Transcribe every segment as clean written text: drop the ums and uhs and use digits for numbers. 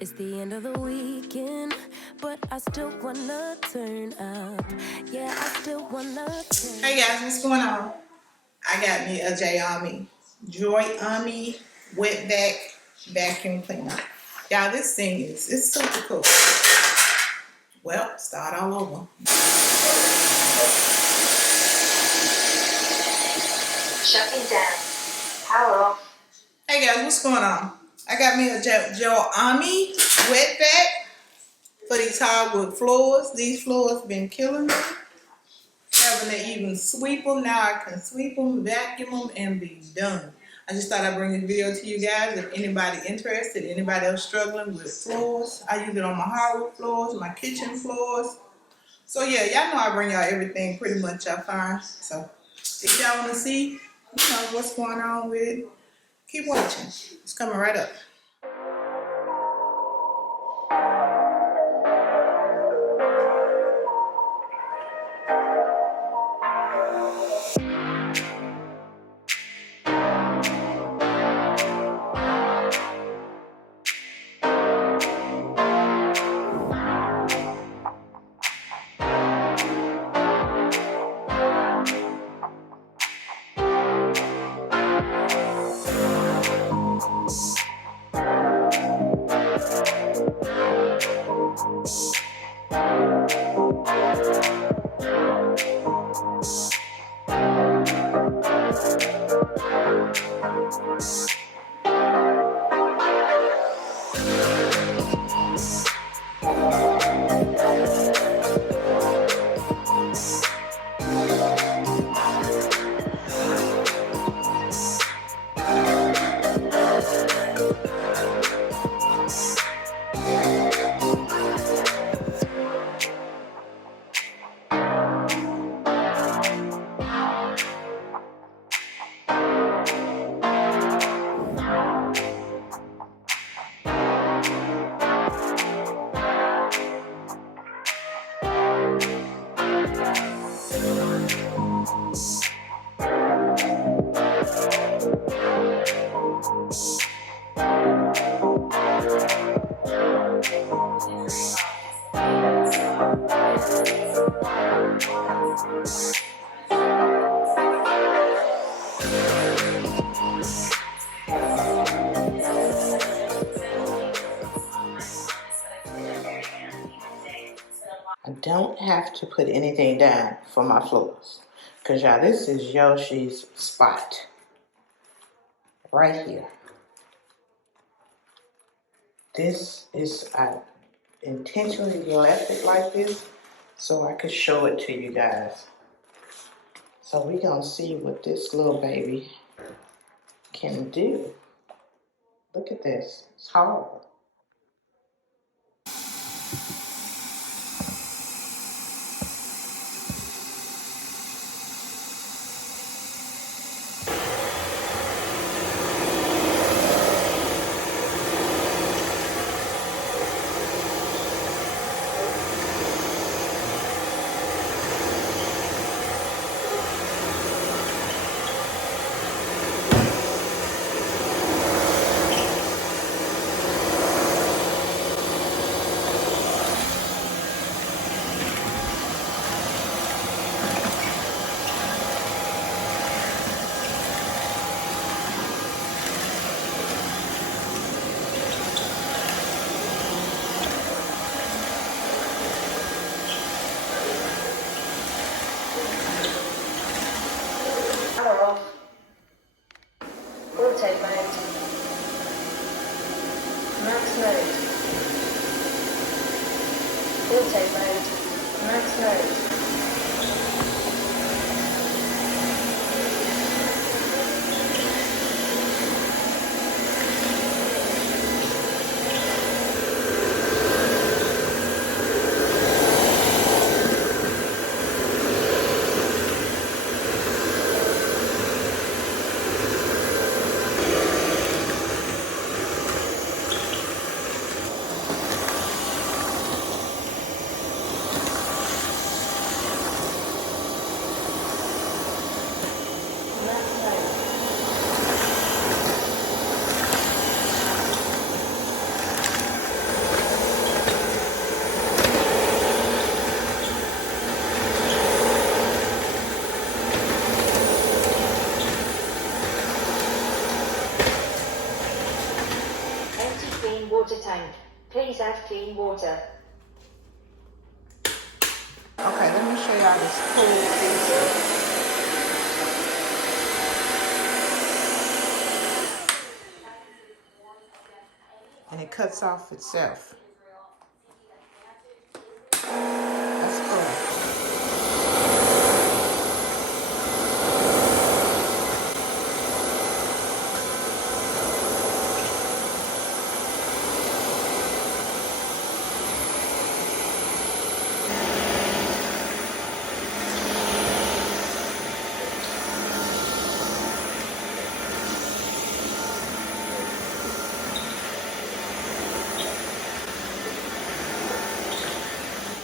It's the end of the weekend, but I still wanna turn up. Yeah, I still wanna turn. Hey guys, what's going on? I got me a Joyami wet vacuum cleaner. Y'all, this thing it's super cool. Well, start all over. Shutting down. Power off. Hey guys, what's going on? I got me a Joyami wet vac for these hardwood floors. These floors been killing me. Having to even sweep them. Now I can sweep them, vacuum them, and be done. I just thought I'd bring this video to you guys. If anybody interested, anybody else struggling with floors, I use it on my hardwood floors, my kitchen floors. So yeah, y'all know I bring y'all everything pretty much I find. So if y'all want to see, what's going on with it, keep watching. It's coming right up. I don't have to put anything down for my floors. Because y'all, this is Yoshi's spot. Right here. This is, I intentionally left it like this so I could show it to you guys. So we're going to see what this little baby can do. Look at this. It's horrible. water tank. Please add clean water. Okay, let me show y'all this cool feature. And it cuts off itself. That's cool.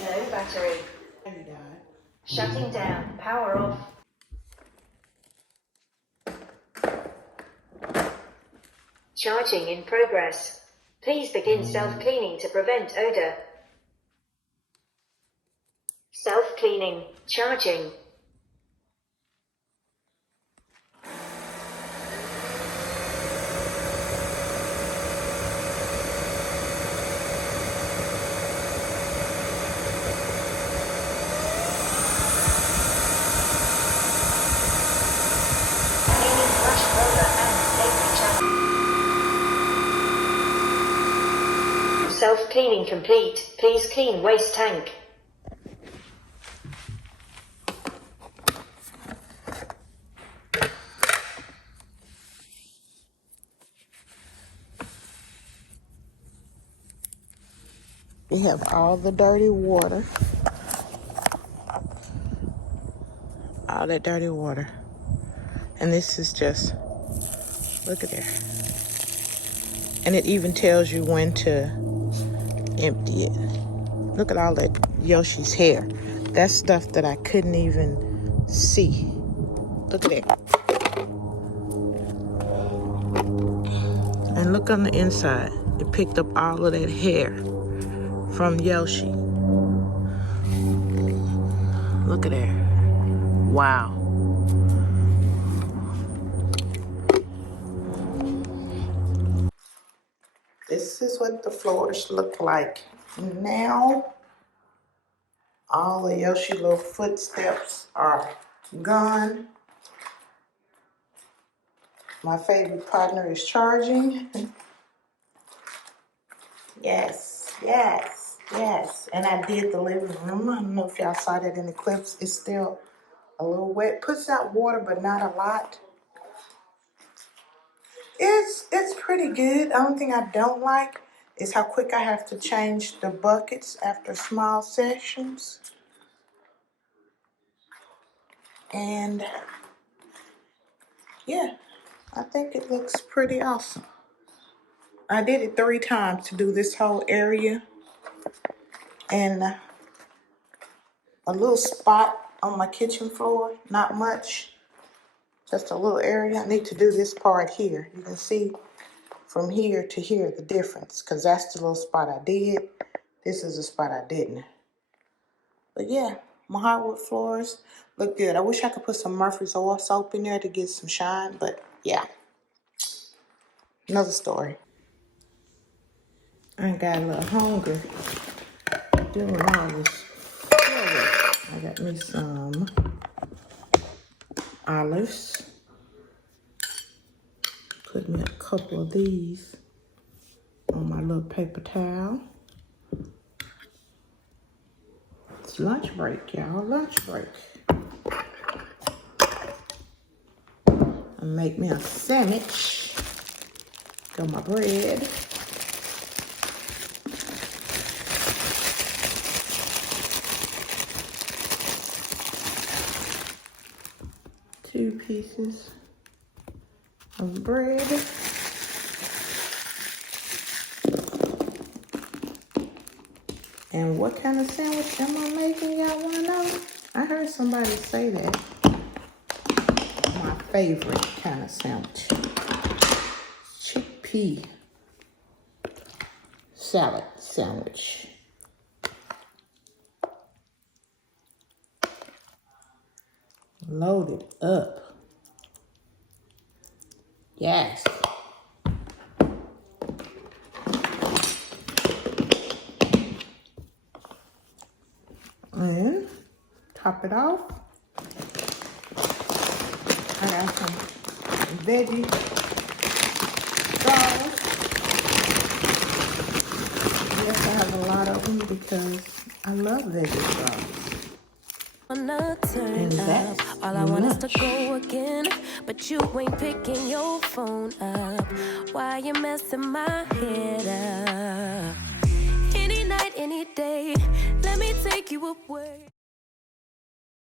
No battery. You died. Shutting down. Power off. Charging in progress. Please begin self-cleaning to prevent odor. Self-cleaning. Charging. Cleaning brush roller and safety channel. Self-cleaning complete. Please clean waste tank. We have all the dirty water. All that dirty water. And this is just, look at there. And it even tells you when to empty it. Look at all that Yoshi's hair. That's stuff that I couldn't even see. Look at that. And look on the inside. It picked up all of that hair from Yoshi. Look at that. Wow. This is what the floors look like now. All the Yoshi little footsteps are gone. My favorite partner is charging. Yes, yes, yes. And I did the living room. I don't know if y'all saw that in the clips. It's still a little wet. Puts out water, but not a lot. It's pretty good. The only thing I don't like is how quick I have to change the buckets after small sessions. And yeah, I think it looks pretty awesome. I did it 3 times to do this whole area. And a little spot on my kitchen floor, not much. Just a little area. I need to do this part here. You can see from here to here the difference, because that's the little spot I did. This is the spot I didn't. But yeah, my hardwood floors look good. I wish I could put some Murphy's oil soap in there to get some shine, but yeah. Another story. I got a little hungry doing all this. I got me some olives. Put me a couple of these on my little paper towel. It's lunch break, y'all. Lunch break. And make me a sandwich. Got my bread. Two pieces of bread. And what kind of sandwich am I making? Y'all want to know? I heard somebody say that. My favorite kind of sandwich. Chickpea salad sandwich. Loaded up. Yes. top it off, I got some veggie straws. Yes, I have a lot of them because I love veggie straws. Wanna turn up. All I want is to go again, but you ain't picking your phone up. Why you messing my head up? Any night, any day, let me take you away.